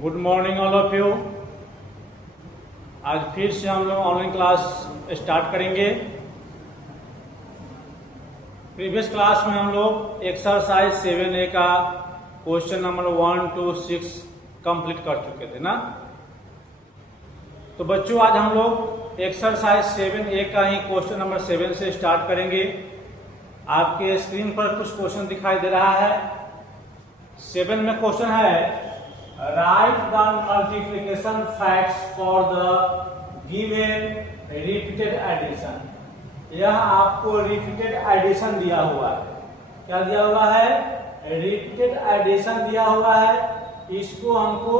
Good morning all of you. आज फिर से हम लोग ऑनलाइन क्लास स्टार्ट करेंगे। प्रीवियस क्लास में हम लोग एक्सरसाइज 7A का क्वेश्चन नंबर 1 to 6 कंप्लीट कर चुके थे ना। तो बच्चों आज हम लोग एक्सरसाइज 7A का ही क्वेश्चन नंबर 7 से स्टार्ट करेंगे। आपके स्क्रीन पर कुछ क्वेश्चन दिखाई दे रहा है। 7 में क्वेश्चन है write the multiplication facts for the given repeated addition. यह आपको रिपीटेड एडिशन दिया हुआ है। क्या दिया हुआ है? रिपीटेड एडिशन दिया हुआ है। इसको हमको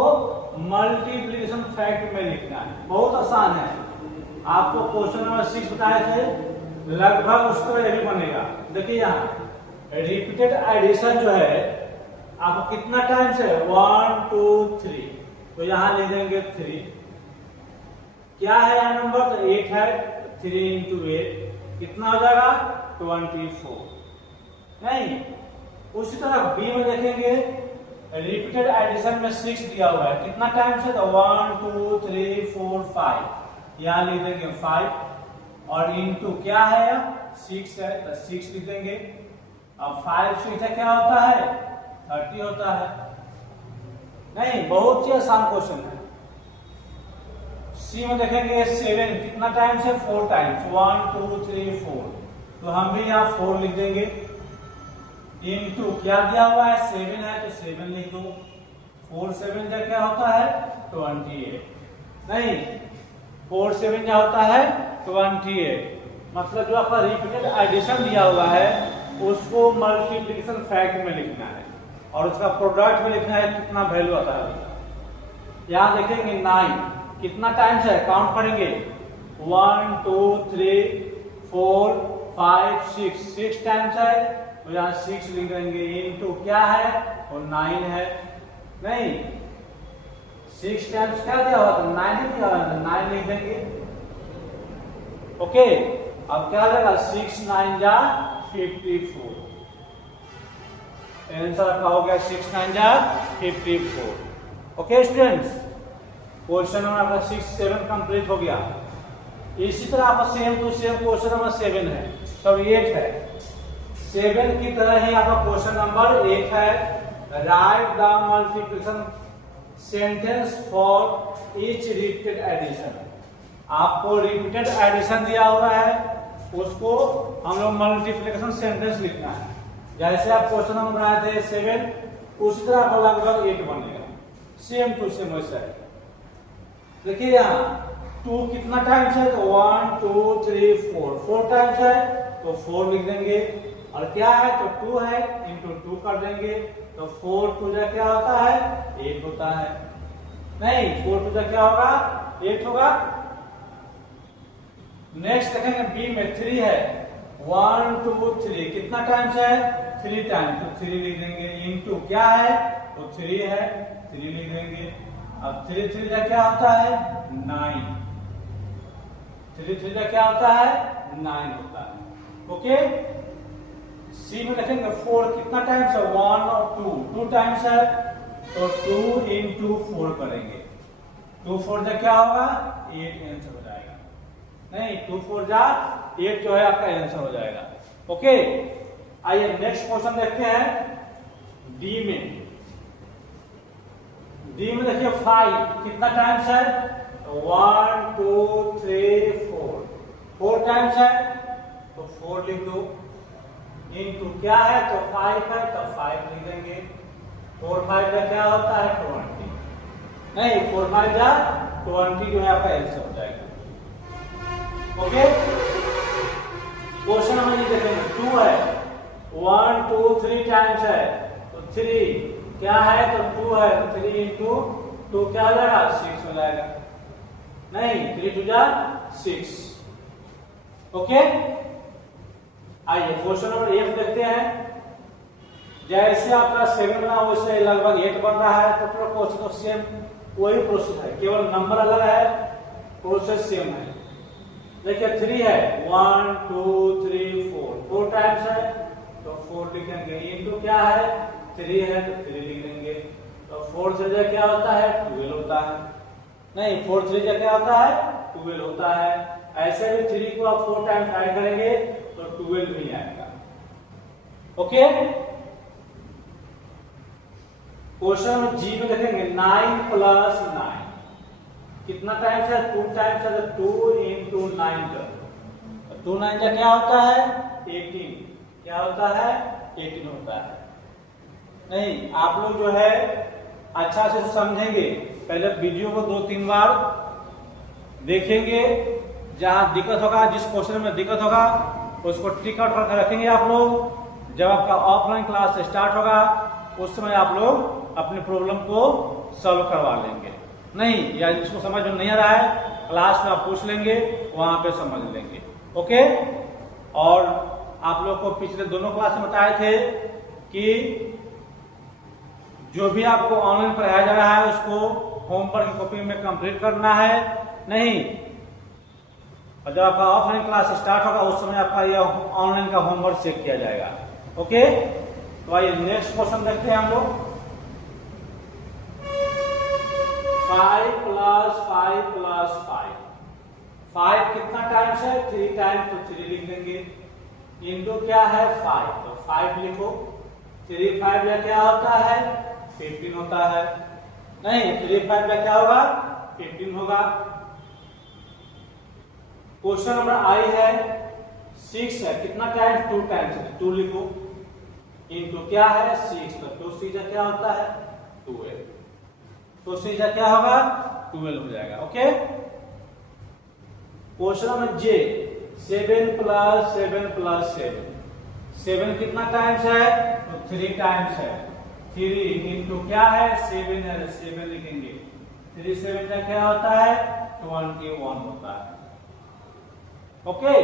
मल्टीप्लिकेशन फैक्ट में लिखना है। बहुत आसान है। आपको क्वेश्चन नंबर 6 बताए थे, लगभग उस तरह भी बनेगा। देखिए यहाँ रिपीटेड एडिशन जो है आपको कितना टाइम से 1 2 3, तो यहां ले देंगे 3। क्या है यह नंबर? तो 8 है। 3 into 8 कितना हो जाएगा? 24। नहीं, उसी तरह बी में देखेंगे रिपीटेड एडिशन में 6 दिया हुआ है। कितना टाइम से? तो 1 2 3 4 5, यहां लिख देंगे 5 और इंटू क्या है? 6 है तो 6 लिख देंगे। अब 5 से क्या होता है? 30 होता है। नहीं, बहुत ही आसान क्वेश्चन है। सी में देखेंगे 7 कितना टाइम से? 4 टाइम्स। 1 2 3 4, तो हम भी यहाँ 4 लिख देंगे। इनटू क्या दिया हुआ है? 7 है तो 7 लिख दो। 4 7 का क्या होता है? 28। नहीं, 4 7 क्या होता है? 28। मतलब जो आपका रिपीटेड एडिशन दिया हुआ है उसको मल्टीप्लिकेशन फैक्ट में लिखना है और उसका प्रोडक्ट में लिखना है कितना वैल्यू आता है। यहां देखेंगे 9 कितना टाइम से? काउंट करेंगे 1 2 3 4 5 6 टाइम्स है तो यहां 6 लिख देंगे। इनटू क्या है? और 9 है। नहीं, 6 टाइम्स क्या दिया हुआ? तो 9 ही दिया हुआ है, 9 लिख देंगे। ओके, अब क्या लगेगा? 6 9 जा 54। आंसर आपका हो गया 6 9 जा 54। ओके स्टूडेंट्स, क्वेश्चन नंबर आपका 6 7 कंप्लीट हो गया। इसी तरह आपका same to same question number 7 है, सब 8 है। 7 की तरह ही आपका क्वेश्चन नंबर 8 है। Write the multiplication sentence for each repeated addition. आपको रिपीटेड एडिशन दिया हुआ है, उसको हम लोग मल्टीप्लिकेशन सेंटेंस लिखना है। जैसे आप क्वेश्चन नंबर बनाए थे 7, उसी तरह आपका लगभग 8 बनेगा। सेम टू सेम वैसा है। देखिए यहाँ 2 कितना टाइम्स है? तो 1 2 3 4 टाइम्स है तो 4 लिख देंगे। और क्या है? तो 2 है, इंटू 2 कर देंगे तो 4 2 जा क्या होता है? 8 होता है। नहीं, 4 2 जा क्या होगा? 8 होगा। नेक्स्ट देखेंगे बी में 3 है। 1 2 3 कितना टाइम्स है? 3 टाइम्स, तो 3 लिख देंगे। इनटू क्या है? तो 3 है, 3 लिख देंगे। अब 3 3 का क्या होता है? 9। 3 3 का क्या होता है? 9 होता है। ओके, सी में देखेंगे 4 कितना टाइम्स है? 1 और 2 टाइम्स है तो 2 इंटू 4 करेंगे। 2 4 जा क्या होगा? 8 आंसर हो जाएगा। नहीं, 2 4 जा 8 जो है आपका आंसर हो जाएगा। ओके, आइए नेक्स्ट क्वेश्चन देखते हैं। डी में देखिए 5 कितना टाइम्स है? 1 2 3 4 टाइम्स है तो 4 लिख दो। इनटू क्या है? तो 5 है तो 5 लिख देंगे। 4 5 का क्या होता है? 20। नहीं, 4 5 जा 20 जो है आपका आंसर हो जाएगा। ओके, क्वेश्चन नंबर देखेंगे 2 है। 1 2 3 टाइम्स है तो 3 क्या है? तो 2 है तो 3 इंटू 2 क्या हो जाएगा? 6 हो जाएगा। नहीं, 3 2 जा 6। ओके, आइए क्वेश्चन नंबर 8 देखते हैं। जैसे आपका 7 बना वैसे लगभग 8 बन रहा है। तो क्वेश्चन तो सेम वही प्रोसेस है, केवल नंबर अलग है, प्रोसेस सेम है। देखिए 3 है। 1 2 3 4 टाइम्स है तो 4 लिखेंगे। इनटू क्या है? 3 है तो 3 लिख देंगे। तो 4 त्रिज्या क्या होता है? 12 होता है। नहीं, 4 त्रिज्या क्या होता है? 12 होता है। ऐसे भी 3 को आप 4 टाइम्स ऐड करेंगे तो 12 ही आएगा। ओके, क्वेश्चन जी में देखेंगे 9 प्लस 9 कितना टाइम्स है? 2 टाइम्स है, तो 2 इंटू 9 कर 2 9 का क्या होता है? 18। क्या होता है? 18 होता है। नहीं, आप लोग जो है अच्छा से समझेंगे, पहले वीडियो को 2-3 बार देखेंगे, जहां दिक्कत होगा, जिस क्वेश्चन में दिक्कत होगा उसको टिक आउट करके रखेंगे आप लोग। जब आपका ऑफलाइन क्लास स्टार्ट होगा उस समय आप लोग अपनी प्रॉब्लम को सॉल्व करवा लेंगे। नहीं, या जिसको समझ में नहीं आ रहा है क्लास में आप पूछ लेंगे, वहां पे समझ लेंगे। ओके, और आप लोग को पिछले दोनों क्लास में बताए थे कि जो भी आपको ऑनलाइन पढ़ाया जा रहा है उसको होमवर्क की कॉपी में कंप्लीट करना है। नहीं, और जब आपका ऑफलाइन क्लास स्टार्ट होगा उस समय आपका यह ऑनलाइन का होमवर्क चेक किया जाएगा। ओके, तो आइए नेक्स्ट क्वेश्चन देखते हैं हम लोग। 5 प्लस 5 प्लस 5 5 कितना टाइम्स है? 3 टाइम्स, तो 3 लिख देंगे। इंटू क्या है? 5, तो 5 लिखो। 3 5 या क्या होता है? 15 होता है। नहीं, 3 5 या क्या होगा? 15 होगा। क्वेश्चन नंबर आई है 6 है, कितना टाइम्स? 2 टाइम्स है, 2 लिखो। इंटू क्या है? 6, तो 2 6 क्या होता है? 12। तो 6 क्या होगा? 12 हो जाएगा। ओके, क्वेश्चन नंबर जे 7 प्लस 7 प्लस 7 7 कितना टाइम्स है? तो 3 टाइम्स है। 3 इंटू क्या है? 7 है, 7 लिखेंगे। 3 7 का क्या होता है? 21 होता है। ओके,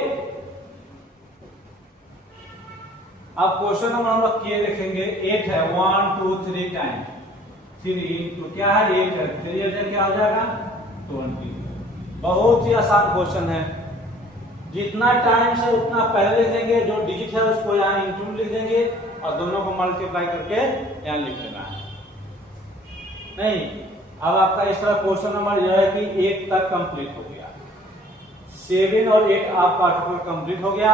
अब क्वेश्चन नंबर हम लोग किए देखेंगे। 8 है, 1 2 3 टाइम्स। 3 इंटू क्या है? 8 है, 3 क्या हो जाएगा? 20। बहुत ही आसान क्वेश्चन है। जितना टाइम्स है उतना पहले लिख देंगे, जो डिजिट है उसको यहाँ इंटू लिख देंगे और दोनों को मल्टीप्लाई करके यहाँ लिख देना है। नहीं, अब आपका इस तरह क्वेश्चन नंबर यह है कि 8 तक कंप्लीट हो गया। 7 और 8 आपका आर्टिकल कंप्लीट हो गया।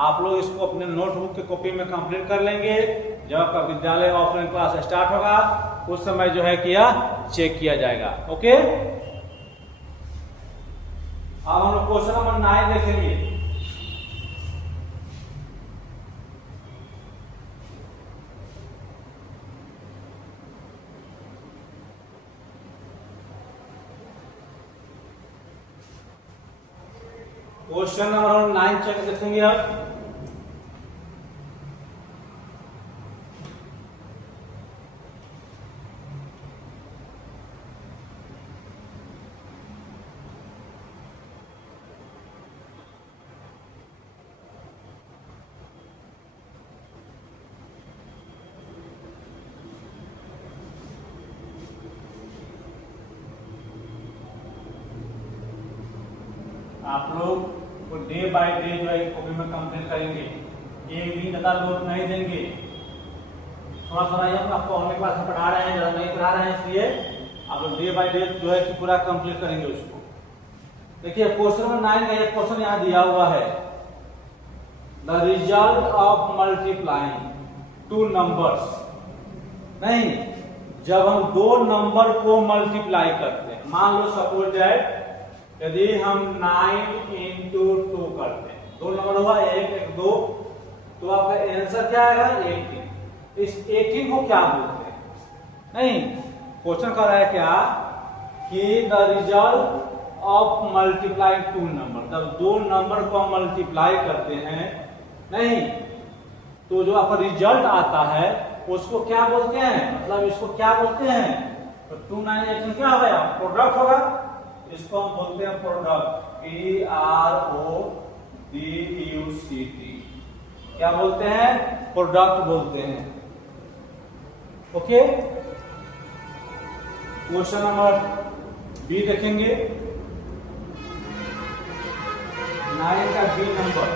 आप लोग इसको अपने नोटबुक की कॉपी में कंप्लीट कर लेंगे। जब आपका विद्यालय ऑफलाइन क्लास स्टार्ट होगा उस समय जो है किया चेक किया जाएगा। ओके, अब हम लोग क्वेश्चन नंबर 9 देखेंगे। क्वेश्चन नंबर 9 चेक देखेंगे अब। आप लोग डे बाय डे जो है कॉपी में कंप्लीट करेंगे, एक दिन ज्यादा लोड नहीं देंगे। थोड़ा थोड़ा हम आपको ऑनलाइन क्लास में पढ़ा रहे हैं, ज्यादा नहीं पढ़ा रहे हैं, इसलिए आप लोग डे बाय डे जो है कि पूरा कंप्लीट करेंगे उसको। देखिए क्वेश्चन नंबर 9 का एक क्वेश्चन यहाँ दिया हुआ है, the result of multiplying two numbers. नहीं, जब हम दो नंबर को मल्टीप्लाई करते हैं, मान लो सपोज दैट यदि हम 9 इंटू 2 करते हैं, दो नंबर हुआ 1 1 2, तो आपका आंसर क्या आएगा? 18। इस 18 को क्या बोलते हैं? नहीं, क्वेश्चन कर रहा है क्या कि the result of multiplying to number, जब दो नंबर को हम मल्टीप्लाई करते हैं, नहीं तो जो आपका रिजल्ट आता है उसको क्या बोलते हैं? मतलब इसको क्या बोलते हैं? तो 2 9 18 क्या होगा? प्रोडक्ट होगा। इसको हम बोलते हैं प्रोडक्ट, PRODUCT। क्या बोलते हैं? प्रोडक्ट बोलते हैं। ओके, क्वेश्चन नंबर बी देखेंगे। 9 का B number,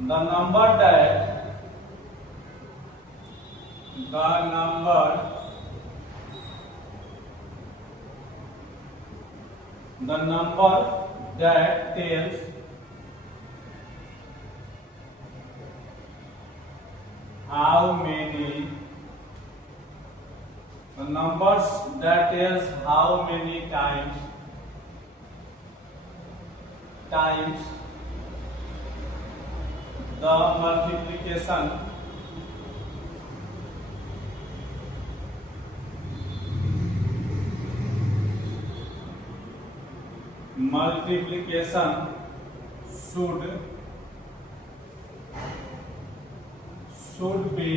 the number that the number that tells how many times the multiplication should be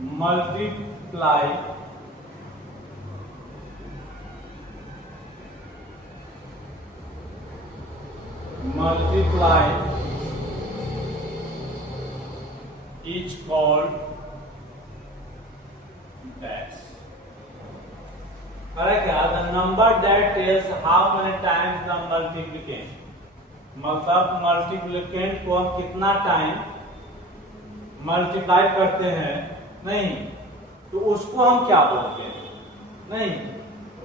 multiplied is called dash. Correct? The number that tells how many times the multiplicand, मतलब multiplicand को हम कितना time multiply करते हैं, नहीं तो उसको हम क्या बोलते हैं, नहीं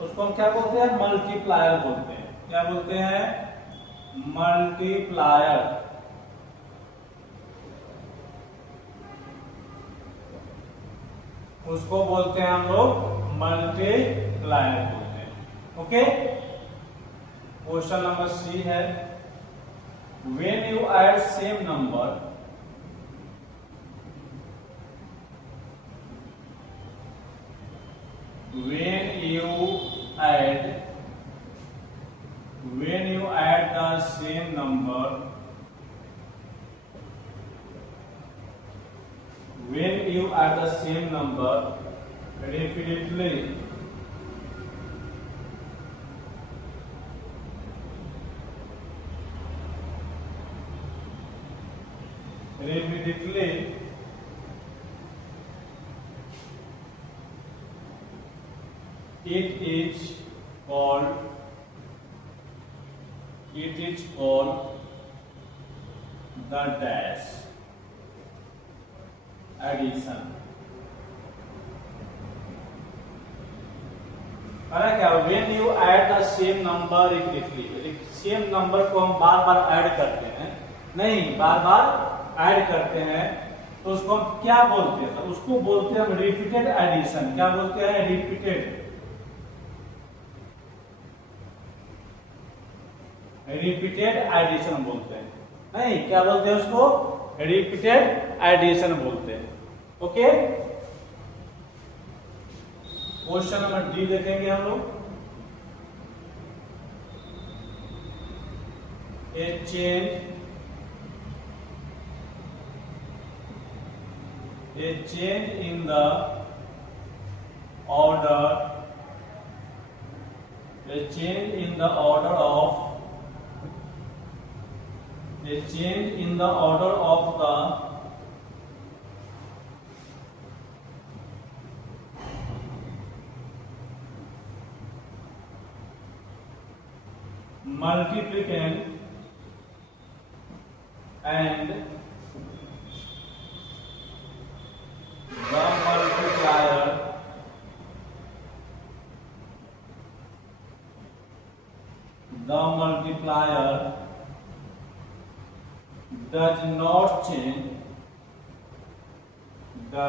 उसको हम क्या बोलते हैं, मल्टीप्लायर बोलते हैं। क्या बोलते हैं? मल्टीप्लायर। उसको बोलते हैं हम लोग मल्टीप्लायर बोलते हैं। ओके, क्वेश्चन नंबर सी है, when you add same number when you add the same number repeatedly it is called the dash addition। क्या when you add the same number repeatedly, same number को हम बार बार add करते हैं, नहीं बार बार add करते हैं, तो उसको हम क्या बोलते हैं? उसको बोलते हैं हम रिपीटेड एडिशन। क्या बोलते हैं? रिपीटेड एडिशन बोलते हैं, नहीं क्या बोलते हैं उसको? रिपीटेड एडिशन बोलते हैं। ओके, क्वेश्चन नंबर डी देखेंगे हम लोग। A change in the order of the multiplicand and the multiplier does not change the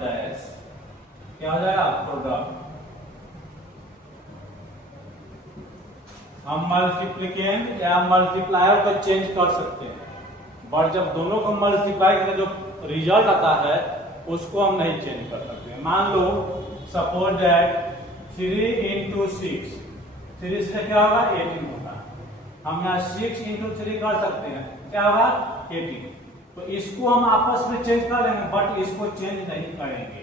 dash। क्या हो जाएगा? प्रोडक्ट। हम मल्टीप्लिकेंट या मल्टीप्लायर को चेंज कर सकते हैं, बट जब दोनों को मल्टीप्लाई करके जो रिजल्ट आता है उसको हम नहीं चेंज कर सकते। मान लो सपोज दैट 3 into 6, 3 से क्या होगा? 18 होगा। हम यहाँ 6 into 3 कर सकते हैं, क्या होगा? 18। तो इसको हम आपस में चेंज कर लेंगे, बट इसको चेंज नहीं करेंगे,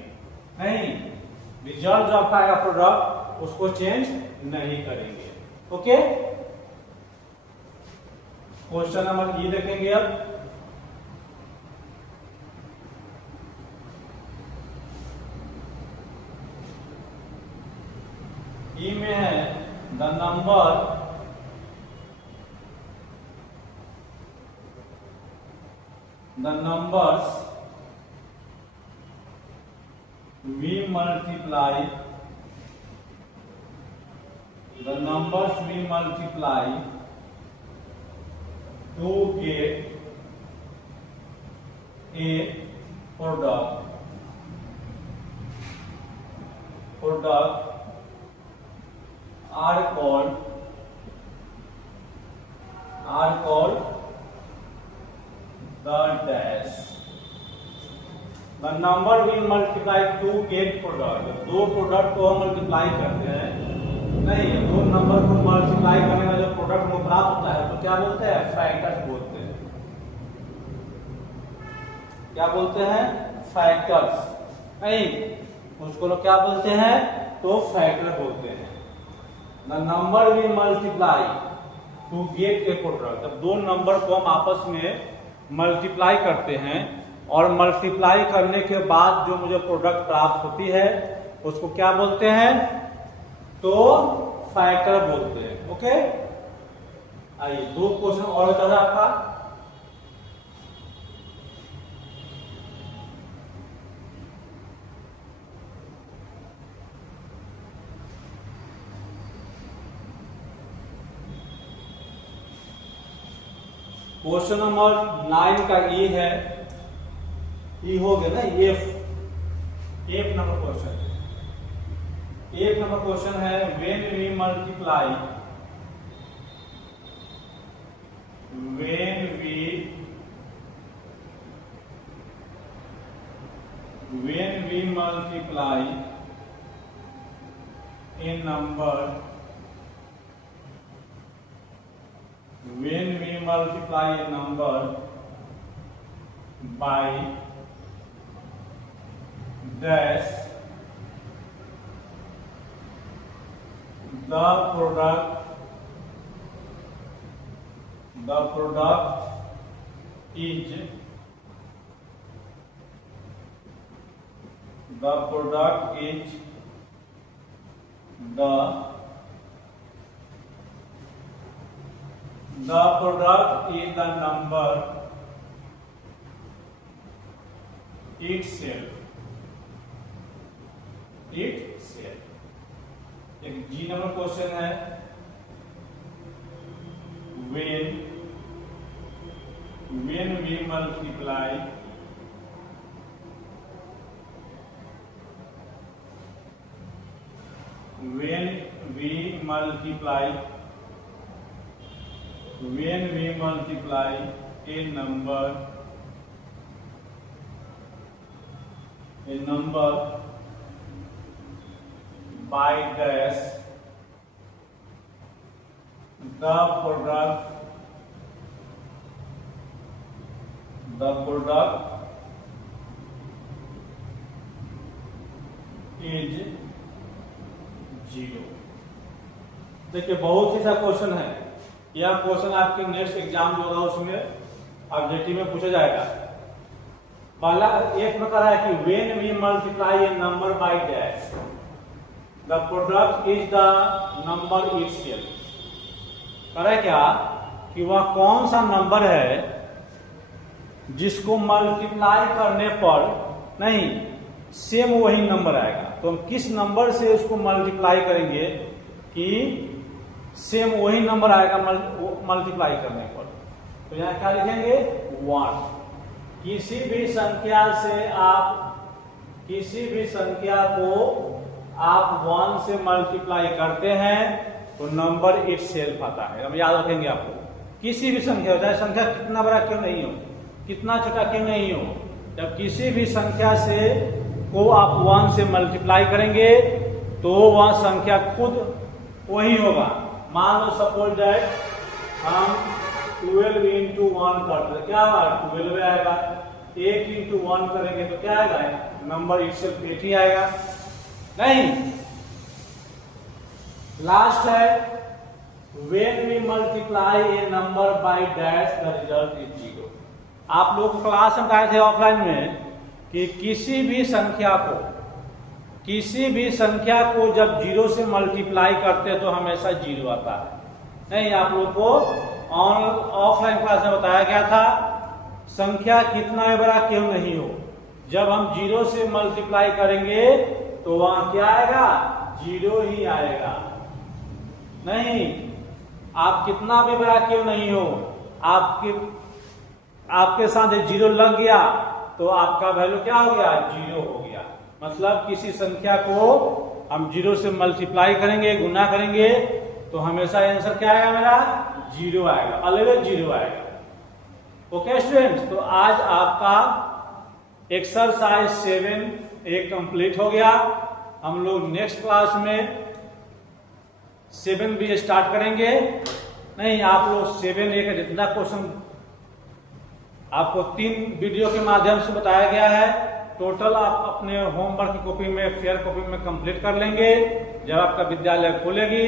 नहीं रिजल्ट जो आपका आएगा प्रोडक्ट उसको चेंज नहीं करेंगे। ओके, क्वेश्चन नंबर ई देखेंगे अब। ई में है the number numbers we multiply to get a product are called the dash. The number we multiply to get product. दो प्रोडक्ट को हम मल्टीप्लाई करते हैं, नहीं दो नंबर को मल्टीप्लाई करने का जो प्रोडक्ट को प्राप्त होता है तो क्या बोलते हैं? फैक्टर्स बोलते हैं। क्या बोलते हैं? फैक्टर्स। नहीं उसको लोग क्या बोलते हैं? तो फैक्टर बोलते हैं। The number we multiply to get a product. जब दो नंबर को हम आपस में मल्टीप्लाई करते हैं और मल्टीप्लाई करने के बाद जो मुझे प्रोडक्ट प्राप्त होती है उसको क्या बोलते हैं? तो फैक्टर बोलते हैं। ओके, आइए दो क्वेश्चन और बता रहा आपका। क्वेश्चन नंबर 9 का ये है, ये हो गया ना एफ नंबर क्वेश्चन। एक नंबर क्वेश्चन है when we multiply a number by dash the product is the number itself। एक जी नंबर क्वेश्चन है when we multiply a number by dash the product is 0। देखिए बहुत ही सा क्वेश्चन है। यह question आपके नेक्स्ट एग्जाम जो होगा उसमें ऑब्जेक्टिव में पूछा जाएगा। पहला एक में कहा है कि when we multiply a number by dash the product is the number itself। कह रहा है क्या कि वह कौन सा नंबर है जिसको मल्टीप्लाई करने पर नहीं सेम वही नंबर आएगा। तो हम किस नंबर से उसको मल्टीप्लाई करेंगे कि सेम वही नंबर आएगा मल्टीप्लाई करने पर। तो यहां क्या लिखेंगे? 1। किसी भी संख्या को आप 1 से मल्टीप्लाई करते हैं तो नंबर इटसेल्फ आता है। हम याद रखेंगे आपको, किसी भी संख्या चाहे संख्या कितना बड़ा क्यों नहीं हो, कितना छोटा क्यों नहीं हो, जब किसी भी संख्या से को आप 1 से मल्टीप्लाई करेंगे तो वह संख्या खुद वही होगा। मान लो सपोज दैट हम 12 into 1 करते, क्या होगा? 12 आएगा। 8 into 1 करेंगे तो क्या आएगा? नंबर इटसेल्फ 8 ही आएगा। नहीं, लास्ट है when we multiply a number by dash the result is 0। आप लोग क्लास में आए थे ऑफलाइन में कि किसी भी संख्या को किसी भी संख्या को जब जीरो से मल्टीप्लाई करते हैं तो हमेशा जीरो आता है। नहीं, आप लोग को ऑफलाइन क्लास में बताया गया था संख्या कितना है बड़ा क्यों नहीं हो, जब हम जीरो से मल्टीप्लाई करेंगे तो वहां क्या आएगा, जीरो ही आएगा। नहीं, आप कितना भी बड़ा क्यों नहीं हो, आपके साथ जीरो लग गया तो आपका वैल्यू क्या हो गया, जीरो हो गया। मतलब किसी संख्या को हम जीरो से मल्टीप्लाई करेंगे, गुना करेंगे तो हमेशा आंसर क्या आएगा मेरा, जीरो आएगा, ऑलवेज जीरो आएगा। ओके स्टूडेंट्स, तो आज आपका एक्सरसाइज 7A कंप्लीट हो गया। हम लोग नेक्स्ट क्लास में 7B स्टार्ट करेंगे। नहीं, आप लोग 7A का जितना क्वेश्चन आपको 3 वीडियो के माध्यम से बताया गया है, टोटल आप अपने होमवर्क की कॉपी में, फेयर कॉपी में कंप्लीट कर लेंगे। जब आपका विद्यालय खुलेगी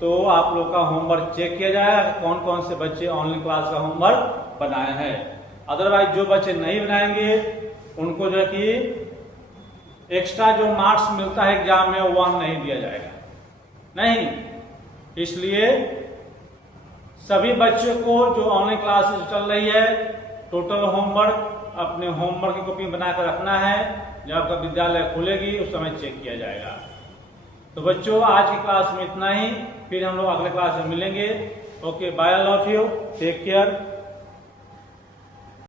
तो आप लोग का होमवर्क चेक किया जाएगा, कौन कौन से बच्चे ऑनलाइन क्लास का होमवर्क बनाए हैं। अदरवाइज जो बच्चे नहीं बनाएंगे उनको जो है कि एक्स्ट्रा जो मार्क्स मिलता है एग्जाम में वो नहीं दिया जाएगा। नहीं, इसलिए सभी बच्चों को जो ऑनलाइन क्लासेस चल रही है टोटल होमवर्क अपने होमवर्क की कॉपी बनाकर रखना है। जब आपका विद्यालय खुलेगी उस समय चेक किया जाएगा। तो बच्चों, आज की क्लास में इतना ही, फिर हम लोग अगले क्लास में मिलेंगे। Okay, bye, I love you, take care.